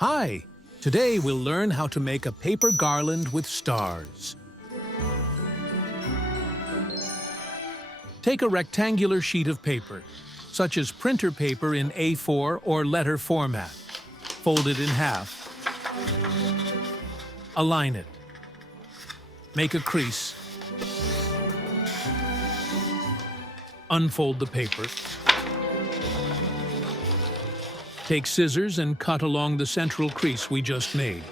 Hi! Today we'll learn how to make a paper garland with stars. Take a rectangular sheet of paper, such as printer paper in A4 or letter format. Fold it in half. Align it. Make a crease. Unfold the paper. Take scissors and cut along the central crease we just made.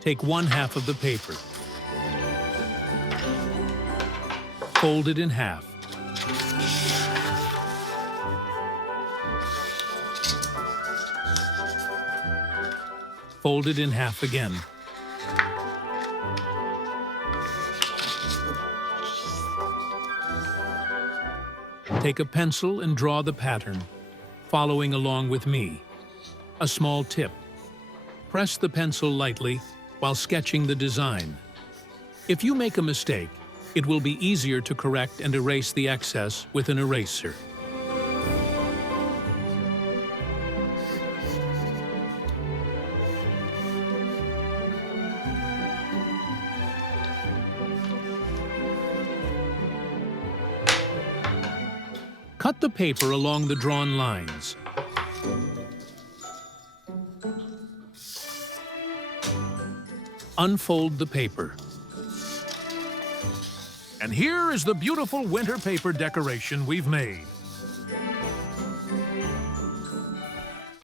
Take one half of the paper. Fold it in half. Fold it in half again. Take a pencil and draw the pattern, following along with me. A small tip. Press the pencil lightly while sketching the design. If you make a mistake, it will be easier to correct and erase the excess with an eraser. Cut the paper along the drawn lines. Unfold the paper. And here is the beautiful winter paper decoration we've made.